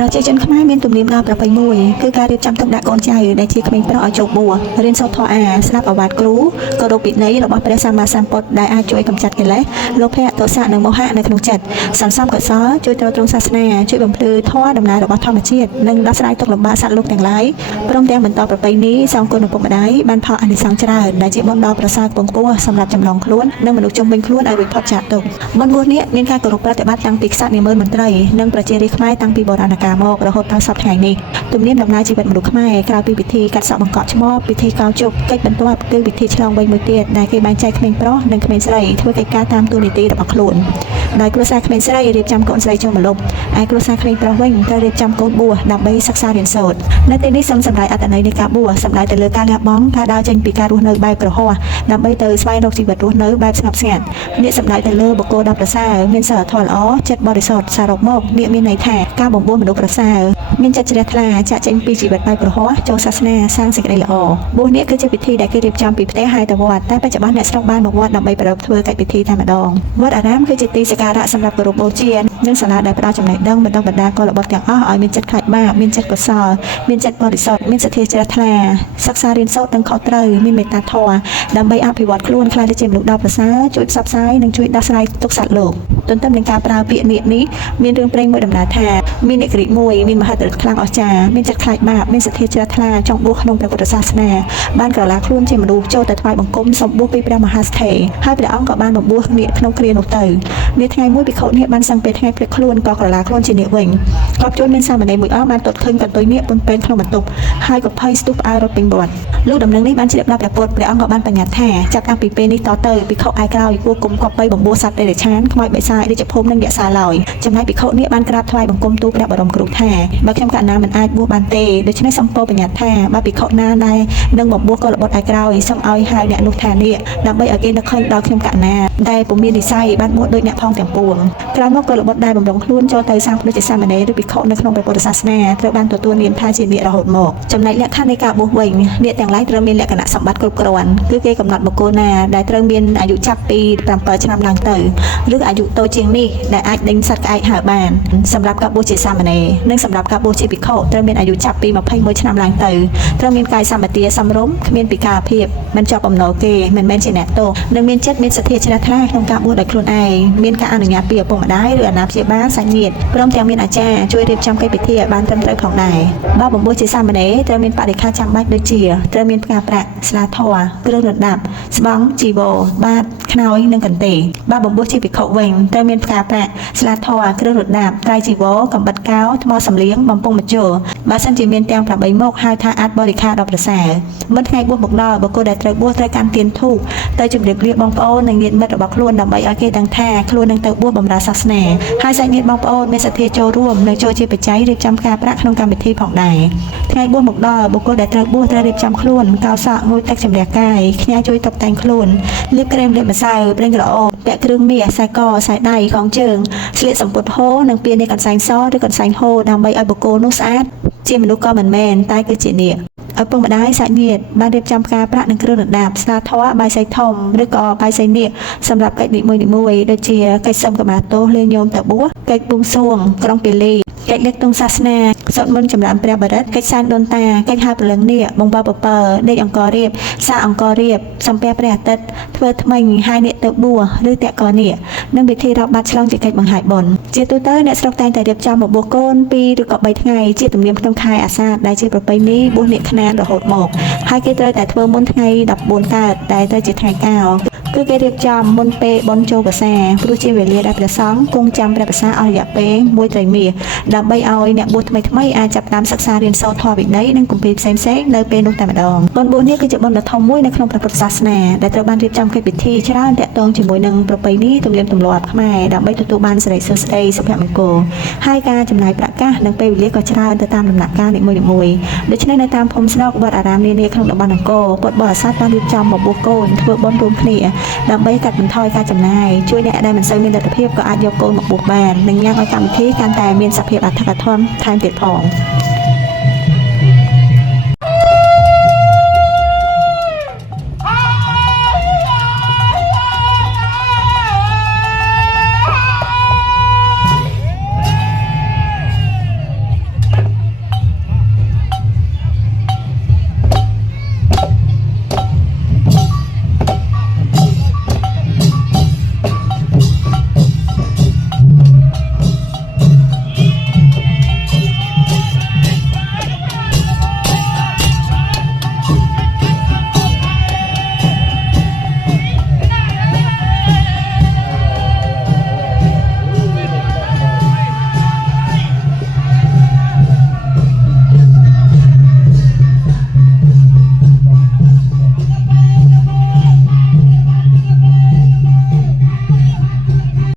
ប្រជាជនខ្មែរមានទំនៀមដ៏ប្រពៃមួយគឺការរៀបចំទុកដាក់កូនចៅដែលជាក្មេងប្រុសឲ្យចូលបួសរៀនសូត្រធម៌អាស្ដាប់ឱវាទគ្រូគោរពពិន័យរបស់ព្រះសម្មាសម្ពុទ្ធដែលអាចជួយកម្ចាត់កិលេសលោភៈទោសៈនិងមោហៈនៅក្នុងចិត្តសន្សំកុសលជួយទ្រទ្រង់សាសនាជួយបំភ្លឺធម៌ដំណើររបស់ធម្មជាតិនិងដោះស្រាយទុក្ខលំបាកសត្វលោកទាំងឡាយព្រមទាំងបន្តប្រពៃណីសងគុណឪពុកម្ដាយបានផលអានិសង្សច្រើនដែលជាបុណ្យដ៏ប្រសើរខ្ពង់ខ្ពស់សម្រាប់ចម្លងខ្លួននិងមនុស្សជុំវិញខ្លួនឲ្យរួចផុតចាកទុក្ខបុណ្យបួសនេះមានការគោរពប្រតិបត្តិតាំងពីក្សត្រនាម៉ឺនមន្ត្រីនិងប្រជារាស្ត្រខ្មែរតាំងពីបុរាណកាលមករហូតដល់សព្វថ្ងៃនេះទំនៀមដំណើរជីវិតមនុស្សខ្មែរក្រៅពីពិធីកាត់សក់បង្កក់ឈ្មោះពិធីកោរជប់កិច្ចបន្ទាប់គឺពិធីឆ្លងវ័យមួយទៀតដែលគេបែងចែកក្មេងប្រុសនិងក្មេងស្រីធ្វើកិច្ចការតាមតួនាទីរបស់ខ្លួនដោយគ្រួសារក្មេងស្រីរៀបចំកូនស្រីចូលម្លប់ឯគ្រួសារក្មេងប្រុសវិញត្រូវរៀបចំកូនបួសដើម្បីសិក្សារៀនសូត្រនៅទីនេះសូមសម្ដែងអត្ថន័យនៃការបួសសម្ដែងទៅលើការលះបង់ការដើរចេញពីការរស់នៅបែបក្រហមដើម្បីទៅស្វែងរកជីវិតរស់នៅបែបស្ងប់ស្ងាត់នេះសម្ដែងទៅលើបុគ្គលដ៏ប្រសើរមានសីលធម៌ល្អចិត្តបរិសុទ្ធសរុបមកនេះមានន័យថាការបំពោះមនុស្សប្រសើរមានចិត្តជ្រះថ្លាចាក់ចេញពីជីវិតបែបក្រហមចូលសាសនាសាងសេចក្តីល្អបួសនេះគឺជាពិធីដែលគេរៀបចំពីផ្ទះហើយទៅវត្តតែបច្ចុប្បន្នអ្នកស្រុកបានមកវត្តដើម្បីប្រារព្ធធ្វើកិច្ចពិធីតែម្ដងវត្តអារាមគឺជាទីសក្ការៈសម្រាប់គោរពបូជានិងសាលាដែលផ្ដល់ចំណេះដឹងបណ្ដុះបណ្ដាលកុលបុត្រទាំងអស់ឲ្យមានចិត្តខ្លាចបាបមានចិត្តកុសលមានចិត្តបរិសុទ្ធមានសទ្ធាជ្រះថ្លាសិក្សារៀនសូត្រនិងខុសត្រូវមានមេត្តាធម៌ដើម្បីអភិវឌ្ឍខ្លួនខ្លាចទៅជាមនុស្សដ៏ប្រសើរជួយផ្សព្វផ្សាយនិងជួយដោះស្រាយទុក្ខសត្វលោកទន្ទឹមនឹងការប្រើពាក្យនាគនេះមានរឿងព្រេងមួយដំណើរថាមានអ្នកក្រិចមួយមានមហិទ្ធិឫទ្ធិខ្លាំងអស្ចារ្យមានចិត្តខ្លាចបាបមានសទ្ធាជ្រះថ្លាចង់បួសក្នុងព្រះពុទ្ធសាសនាបានក្រឡាខ្លួនជាមនុស្សចូលទៅថ្វាយបង្គំសូមបួសពីព្រះមហាស្ថេរហើយព្រះអង្គក៏បានបំបួសនាគក្នុងគ្រានោះទៅនាថ្ងៃមួយភិក្ខុនេះបានសឹងពេលថ្ងៃព្រឹកខ្លួនក៏ក្រឡាខ្លួនជានាគវិញក៏ជួនមានសាមណេរមួយអង្គបានទតឃើញកន្ទុយនាគពន់ពេនក្នុងបន្ទប់ហើយក៏ភ័យស្ទុះផ្អើលរត់ពេញវត្តលោកដំណឹងនេះបានជ្រាបដល់ព្រះពុទ្ធព្រះអង្គក៏បានបញ្ញត្តិថាចាប់តាំងពីពេលនេះតទៅភិក្ខុឯក្រោយគួរគុំគប្បីបំបួសសត្វតិរិឆានខ្មោចបិសាចរាជភូមិនិងយក្សឡើយចំណែកភិក្ខុនេះបានក្រាបថ្វាយបង្គំទូលព្រះបរមគ្រូថាបើខ្ញុំកណ្ណាមិនអាចបួសបានទេដូច្នេះសូមពោបញ្ញត្តិថាបើភិក្ខុណាដែលនឹងបំបួសកុលបុត្រឯក្រោយសូមឲ្យហៅអ្នកនោះថានាគដើម្បីឲ្យគេនឹកឃើញដល់ខ្ញុំកណ្ណាដែលពុំមាននិស្ស័យបានបួសដូចអ្នកផងទាំងពួងក្រោយមកកុលបុត្រដែលបំរុងខ្លួនចូលទៅសាងព្រះជាសាមណេរឬភិក្ខុនៅក្នុងព្រះពុទ្ធសាសនាត្រូវបានទទួលនាមថាជានាគរហូតមកចំណែកលក្ខខណ្ឌនៃការបួសវិញនាគទាំងឡាយត្រូវមានលក្ខណៈសម្បត្តិគ្រប់គ្រាន់គឺគេកំណត់បុគ្គលណាដែលត្រូវមានអាយុចាប់ពី7ឆ្នាំឡើងទៅឬអាយុតូចជាងនេះដែលអាចដេញសត្វក្អែកហើរបានសម្រាប់ការបួសជាសាមណេរនិងសម្រាប់ការបួសជាភិក្ខុត្រូវមានអាយុចាប់ពី21ឆ្នាំឡើងទៅត្រូវមានកាយសម្បទាសមរម្យគ្មានពិការភាពមិនជាប់បំណុលគេមិនមែនជាអ្នកទោសនិងមានចិត្តមានសទ្ធាជ្រះថ្លាក្នុងការបួសដោយខ្លួនឯងមានការអនុញ្ញាតពីឪពុកម្ដាយឬអាណាព្យាបាលសាច់ញាតិព្រមទាំងមានអាចារ្យជួយរៀបចំកិច្ចពិធីឲ្យបានត្រឹមត្រូវផងដែរបើបំពោះជាសាមណេរត្រូវមានបរិក្ខារចាំបាច់ដូចជាត្រូវមានផ្កាប្រាក់ស្លាធម៌គ្រឿងរណ្ដាប់ស្បង់ជីវរបាតខ្នើយនិងកន្ទេលបើបំពោះជាភិក្ខុវិញត្រូវមានផ្កាប្រាក់ស្លាធម៌គ្រឿងរណ្ដាប់ត្រៃជីវរកំបិតកោថ្មសំលៀងបំពង់មជុលបើសិនជាមានទាំង8មុខហៅថាអាចបរិក្ខារដ៏ប្រសើរមុនថ្ងៃបួសមកដល់បុគ្គលដែលត្រូវបួសត្រូវកាន់ទៀនធូបទៅជម្រាបលាបងប្អូននិងញាតិមិត្តរបស់ខ្លួនដើម្បីឲ្យគេដឹងថាខ្លួននឹងទៅបួសបម្រើសាសនាហើយសាច់ញាតិបងប្អូនមានសទ្ធាចូលរួមនិងចូលជាបច្ច័យរៀបចំផ្កាប្រាក់ក្នុងកម្មវិធីផងដែរថ្ងៃបួសមកដល់បុគ្គលដែលត្រូវបួសត្រូវរៀបចំខ្លួនកោសក់ងូតទឹកជំរះកាយខ្ញាជួយតុបតែងខ្លួនលាបក្រែមលាបម្សៅប្រេងក្រអូបពាក់គ្រឿងមាសខ្សែកខ្សែដៃកងជើងស្លៀកសំពត់ហូលនិងពាននៃកន្សែងសឬកន្សែងហូលដើម្បីឲ្យបុគ្គលនោះស្អាតជាមនុស្សក៏មិនមែនតែគឺជានាគឪពុកម្ដាយសាច់ញាតិបានរៀបចំផ្កាប្រាក់និងគ្រឿងរណ្ដាប់ស្លាធម៌បាយសីធំឬក៏បាយសីនាគសម្រាប់កិច្ចនីមួយៗដូចជាកិច្ចសុំខមាទោសលាញោមទៅបួសកិច្ចបួងសួងក្រុងពាលីកិច្ចលើកទង់សាសនាសូត្រមន្តចម្រើនព្រះបរិត្តកិច្ចសែនដូនតាកិច្ចហៅព្រលឹងនាគបង្វែរពពើដេកអង្គររៀបសាអង្គររៀបសំពះព្រះអាទិត្យធ្វើថ្មិញហើយនាគទៅបួសឬតេកនាគនិងពិធីរាប់បាត់ឆ្លងជាកិច្ចបង្ហាញបុណ្យជាទូទៅអ្នកស្រុកតែងតែរៀបចំបួសកូន2ឬក៏3ថ្ងៃជាទំនៀមក្នុងខែអាសាឍដែលជាប្រពៃណីបួសនាគខ្នាតរហូតមកហើយគេត្រូវតែធ្វើមុនថ្ងៃ14កើតដែលទៅជាថ្ងៃកោគឺគេរៀបចំមុនពេលបុណ្យចូលវស្សាព្រោះជាវេលាដែលព្រះសង្ឃគង់ចាំព្រះប្រសាអស់រយៈពេលមួយត្រីមាសដើម្បីឲ្យអ្នកបួសថ្មីអាចចាប់តាមសិក្សារៀនសូត្រធម៌វិន័យនិងគម្ពីរផ្សេងៗនៅពេលនោះតែម្ដងបុណ្យបួសនេះគឺជាបុណ្យដ៏ធំមួយនៅក្នុងព្រះពុទ្ធសាសនាដែលត្រូវបានរៀបចំកិច្ចពិធីច្រើនទាក់ទងជាមួយនឹងប្រពៃណីទំនៀមទម្លាប់ខ្មែរដើម្បីទទួលបានសិរីសួស្តីសុភមង្គលហើយការចំណាយប្រាក់កាសនិងពេលវេលាក៏ច្រើនទៅតាមដំណាក់កាលនីមួយៗដូច្នេះនៅតាមភូមិស្រុកវត្តអារាមនានាក្នុងតំបន់អង្គរពុទ្ធបរិស័ទបានរៀបចំបួសកូនធ្វើបុណ្យរួមគ្នាដើម្បីកាត់បន្ថយការចំណាយជួយអ្នកដែលមិនសូវមានលទ្ធភាពក៏អាចយកកូនមកបួសបាននិងញ៉ាំងឲ្យកម្មវិធីកាន់តែមានសភាពអធិកអធមថែមទៀតផង